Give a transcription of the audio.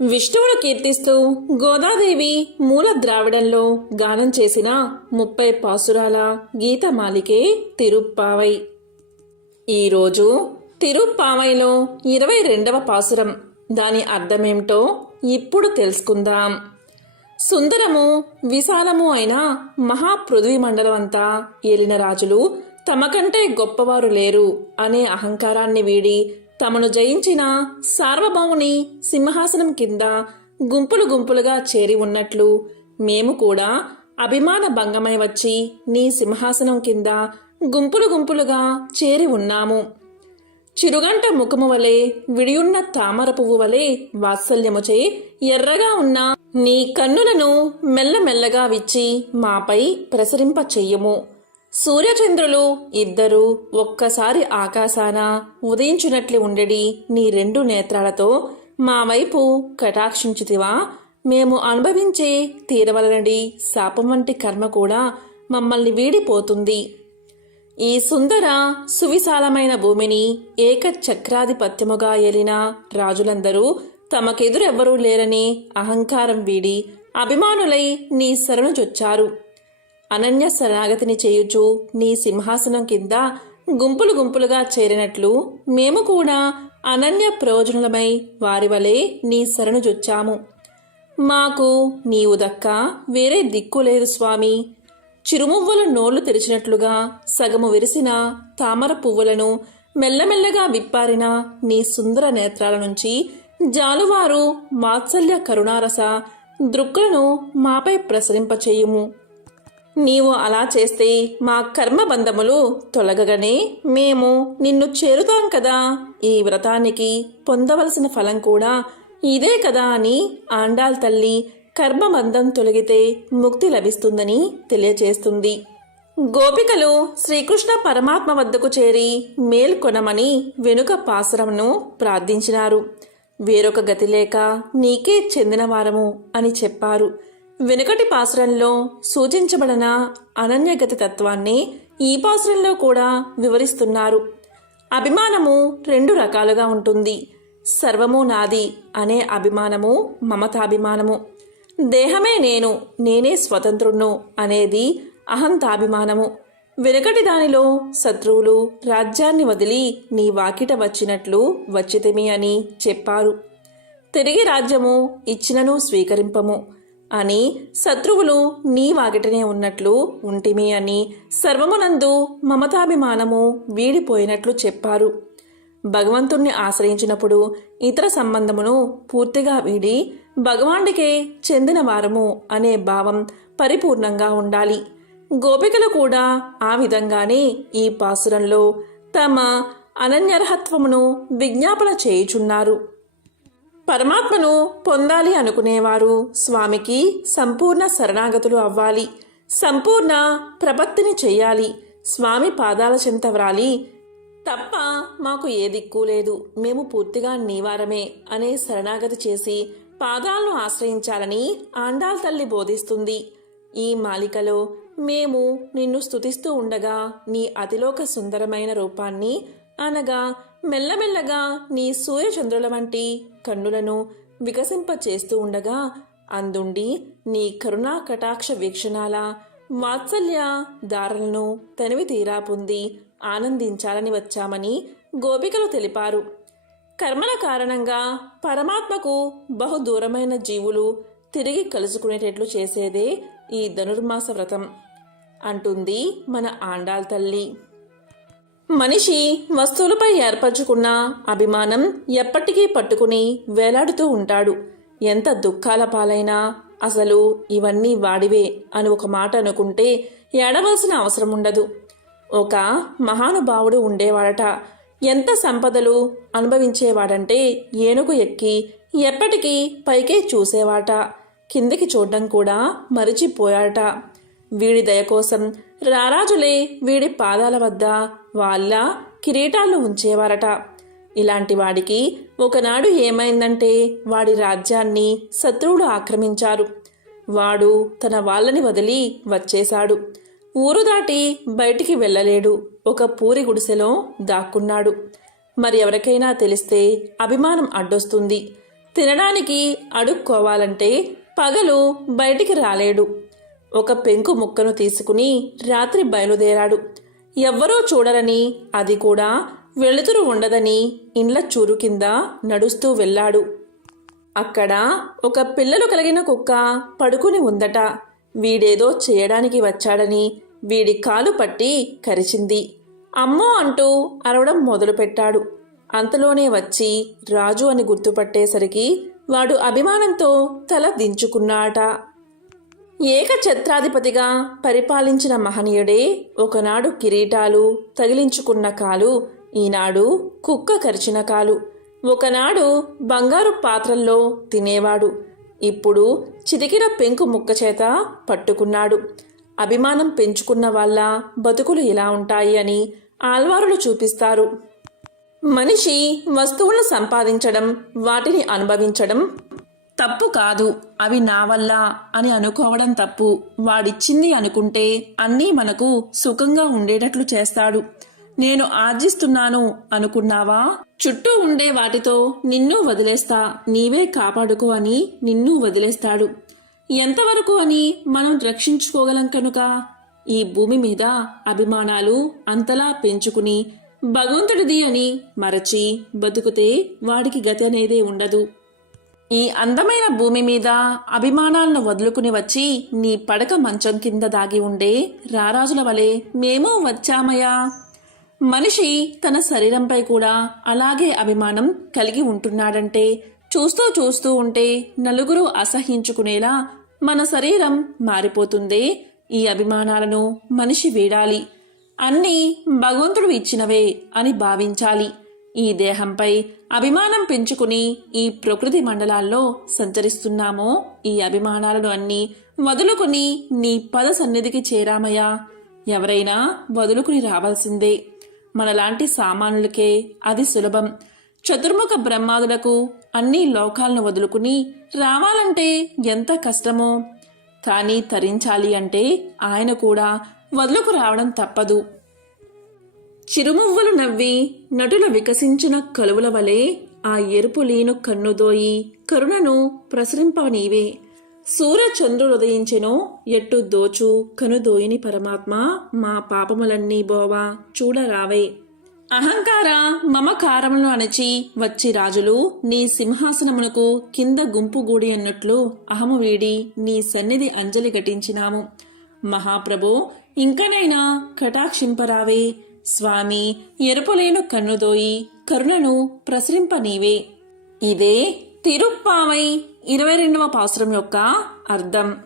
విష్ణువును కీర్తిస్తూ గోదాదేవి మూల ద్రావిడంలో గానం చేసిన ముప్పై పాసురాల గీతమాలికే తిరుప్పావై. ఈరోజు తిరుప్పావైలో ఇరవై రెండవ పాసురం. దాని అర్థమేమిటో ఇప్పుడు తెలుసుకుందాం. సుందరము విశాలము అయిన మహాపృథ్వీ మండలం అంతా ఏలిన రాజులు తమకంటే గొప్పవారు లేరు అనే అహంకారాన్ని వీడి తమను జయించిన సార్వభౌముని సింహాసనం కింద గుంపులు గుంపులుగా చేరి ఉన్నట్లు మేము కూడా అభిమాన భంగమై వచ్చి నీ సింహాసనం కింద గుంపులు గుంపులుగా చేరి ఉన్నాము. చిరుగంట ముఖము వలె విడియున్న తామర పువ్వు వలె వాత్సల్యముచే ఎర్రగా ఉన్న నీ కన్నులను మెల్లమెల్లగా విచ్చి మాపై ప్రసరింప చెయ్యము సూర్యచంద్రులు ఇద్దరు ఒక్కసారి ఆకాశాన ఉదయించినట్లు ఉండడి నీ రెండు నేత్రాలతో మా వైపు కటాక్షించుతివా. మేము అనుభవించే తీరవలనడి శాపం వంటి కర్మ కూడా మమ్మల్ని వీడిపోతుంది. ఈ సుందర సువిశాలమైన భూమిని ఏకచక్రాధిపత్యముగా ఏలిన రాజులందరూ తమకెదురెవ్వరూ లేరని అహంకారం వీడి అభిమానులై నీ శరణు చొచ్చారు. అనన్య శరణాగతిని చేయుచు నీ సింహాసనం కింద గుంపులు గుంపులుగా చేరినట్లు మేము కూడా అనన్య ప్రయోజనులమై వారి వలె నీ శరణు జొచ్చాము. మాకు నీవు దక్క వేరే దిక్కు లేదు స్వామి. చిరుమువ్వల నోళ్ళు తెరిచినట్లుగా సగము విరిసిన తామర పువ్వులను మెల్లమెల్లగా విప్పారిన నీ సుందర నేత్రాల నుంచి జాలువారు మాత్సల్య కరుణారస దృక్కులను మాపై ప్రసరింపచేయుము. నీవు అలా చేస్తే మా కర్మబంధములు తొలగగానే. మేము నిన్ను చేరుతాం కదా. ఈ వ్రతానికి పొందవలసిన ఫలం కూడా ఇదే కదా అని ఆండాల్ తల్లి కర్మబంధం తొలగితే ముక్తి లభిస్తుందని తెలియచేస్తుంది. గోపికలు శ్రీకృష్ణ పరమాత్మ వద్దకు చేరి మేల్కొనమని వెనుక పాసరమును ప్రార్థించినారు. వేరొక గతి లేక నీకే చెందినవారము అని చెప్పారు. వెనుకటి పాసురంలో సూచించబడిన అనన్యగతి తత్వాన్ని ఈ పాసురంలో కూడా వివరిస్తున్నారు. అభిమానము రెండు రకాలుగా ఉంటుంది. సర్వము నాది అనే అభిమానము మమతాభిమానము. దేహమే నేను నేనే స్వతంత్రుణ్ణు అనేది అహంతాభిమానము. వెనుకటి దానిలో శత్రువులు రాజ్యాన్ని వదిలి నీ వాకిట వచ్చినట్లు వచ్చితిమి అని చెప్పారు. తిరిగి రాజ్యము ఇచ్చినను స్వీకరింపము. అని శత్రువులు నీ వాకిటనే ఉన్నట్లు ఉంటిమి అని సర్వమునందు మమతాభిమానము వీడిపోయినట్లు చెప్పారు. భగవంతుణ్ణి ఆశ్రయించినప్పుడు ఇతర సంబంధమును పూర్తిగా వీడి భగవానుడికే చెందిన వారము అనే భావం పరిపూర్ణంగా ఉండాలి. గోపికలు కూడా ఆ విధంగానే ఈ పాసురంలో తమ అనన్యర్హత్వమును విజ్ఞాపన చేయుచున్నారు. పరమాత్మను పొందాలి అనుకునేవారు. స్వామికి సంపూర్ణ శరణాగతులు అవ్వాలి. సంపూర్ణ ప్రపత్తిని చెయ్యాలి. స్వామి పాదాల చెంత వ్రాలి. తప్ప మాకు ఏ దిక్కు లేదు. మేము పూర్తిగా నీవారమే అనే శరణాగతి చేసి పాదాలను ఆశ్రయించాలని ఆండాల్ తల్లి బోధిస్తుంది. ఈ మాలికలో మేము నిన్ను స్తుతిస్తూ ఉండగా నీ అతిలోక సుందరమైన రూపాన్ని అనగా మెల్లమెల్లగా నీ సూర్యచంద్రుల వంటి కన్నులను వికసింప చేస్తూ ఉండగా అందుండి నీ కరుణా కటాక్ష వీక్షణాల వాత్సల్య దారలను తనివి తీరా పొంది ఆనందించాలని వచ్చామని గోపికలు తెలిపారు. కర్మల కారణంగా పరమాత్మకు బహుదూరమైన జీవులు తిరిగి కలుసుకునేటట్లు చేసేదే ఈ ధనుర్మాస వ్రతం. అంటుంది మన ఆండాల్ తల్లి. మనిషి వస్తువులపై ఏర్పరచుకున్న అభిమానం ఎప్పటికీ పట్టుకుని వేలాడుతూ ఉంటాడు. ఎంత దుఃఖాల పాలైనా అసలు ఇవన్నీ వాడివే అని ఒక మాట అనుకుంటే ఏడవలసిన అవసరం ఉండదు. ఒక మహానుభావుడు ఉండేవాడట. ఎంత సంపదలు అనుభవించేవాడంటే ఏనుగు ఎక్కి ఎప్పటికీ పైకే చూసేవాట. కిందికి చూడడం కూడా మరిచిపోయాడట. వీడి దయ కోసం రారాజులే వీడి పాదాల వద్ద వాళ్ళ కిరీటాలు ఉంచేవారట. ఇలాంటి వాడికి ఒకనాడు ఏమైందంటే వాడి రాజ్యాన్ని శత్రువులు ఆక్రమించారు. వాడు తన వాళ్ళని వదిలి వచ్చేశాడు. ఊరు దాటి బయటికి వెళ్ళలేడు. ఒక పూరి గుడిసెలో దాక్కున్నాడు. మరి ఎవరికైనా తెలిస్తే అభిమానం అడ్డొస్తుంది. తినడానికి అడుక్కోవాలంటే పగలు బయటికి రాలేడు. ఒక పెంకు ముక్కను తీసుకుని రాత్రి బయలుదేరాడు. ఎవ్వరూ చూడరని అది కూడా వెలుతురు ఉండదని ఇండ్ల చూరు కింద నడుస్తూ వెళ్ళాడు. అక్కడ ఒక పిల్లలు కలిగిన కుక్క పడుకుని ఉందట. వీడేదో చేయడానికి వచ్చాడని వీడి కాలు పట్టి కరిచింది. అమ్మో అంటూ అరవడం మొదలుపెట్టాడు. అంతలోనే వచ్చి రాజు అని గుర్తుపట్టేసరికి వాడు అభిమానంతో తల దించుకున్నాట ఏకఛత్రాధిపతిగా పరిపాలించిన మహనీయుడే ఒకనాడు కిరీటాలు తగిలించుకున్న కాలు ఈనాడు కుక్క కరిచిన కాలు. ఒకనాడు బంగారు పాత్రల్లో తినేవాడు. ఇప్పుడు చితికిన పెంకు ముక్క చేత పట్టుకున్నాడు. అభిమానం పెంచుకున్న వాళ్ళ బతుకులు ఇలా ఉంటాయి అని ఆల్వారులు చూపిస్తారు. మనిషి వస్తువులను సంపాదించడం వాటిని అనుభవించడం తప్పు కాదు అవి నా వల్ల అని అనుకోవడం తప్పు. వాడిచ్చింది అనుకుంటే అన్నీ మనకు సుఖంగా ఉండేటట్లు చేస్తాడు. నేను ఆర్జిస్తున్నాను అనుకున్నావా? చుట్టూ ఉండే వాటితో నిన్ను వదిలేస్తా నీవే కాపాడుకో అని నిన్ను వదిలేస్తాడు. ఎంతవరకు అని మనం రక్షించుకోగలం కనుక? ఈ భూమి మీద అభిమానాలు అంతలా పెంచుకుని భగవంతుడిది అని మరచి బతుకుతే వాడికి గతి అనేదే ఉండదు. ఈ అందమైన భూమి మీద అభిమానాలను వదులుకుని వచ్చి నీ పడక మంచం కింద దాగి ఉండే రారాజుల వలె మేము వచ్చామయ్యా. మనిషి తన శరీరంపై కూడా అలాగే అభిమానం కలిగి ఉంటున్నాడంటే చూస్తూ చూస్తూ ఉంటే నలుగురు అసహించుకునేలా మన శరీరం మారిపోతుందే. ఈ అభిమానాలను మనిషి వీడాలి. అన్నీ భగవంతుడు ఇచ్చినవే అని భావించాలి. ఈ దేహంపై అభిమానం పెంచుకుని ఈ ప్రకృతి మండలాల్లో సంచరిస్తున్నామో ఈ అభిమానాలను అన్నీ వదులుకుని నీ పద సన్నిధికి చేరామయ్యా. ఎవరైనా వదులుకుని రావాల్సిందే. మనలాంటి సామానులకే అది సులభం. చతుర్ముఖ బ్రహ్మాదులకు అన్ని లోకాలను వదులుకుని రావాలంటే ఎంత కష్టమో. కానీ తరించాలి అంటే ఆయన కూడా వదులుకు రావడం తప్పదు. చిరుమువ్వలు నవ్వి నటుల వికసించిన కలువుల వలె ఆ ఎరుపు లేను కన్నుదోయి కరుణను ప్రసరింపనీవే నీవే ఎట్టు దోచు కనుదోయిని పరమాత్మ మా పాపములన్నీ బోవా చూడరావే. అహంకార మమకారములను అణచి వచ్చి రాజులు నీ సింహాసనమునకు కింద గుంపు గూడి అన్నట్లు అహము వీడి నీ సన్నిధి అంజలి ఘటించినాము. మహాప్రభు ఇంకనైనా కటాక్షింపరావే. స్వామి ఎరుపులేను కన్నుదోయి కరుణను ప్రసరింప నీవే ఇదే తిరుప్పావై ఇరవై రెండవ పాసురం యొక్క అర్థం.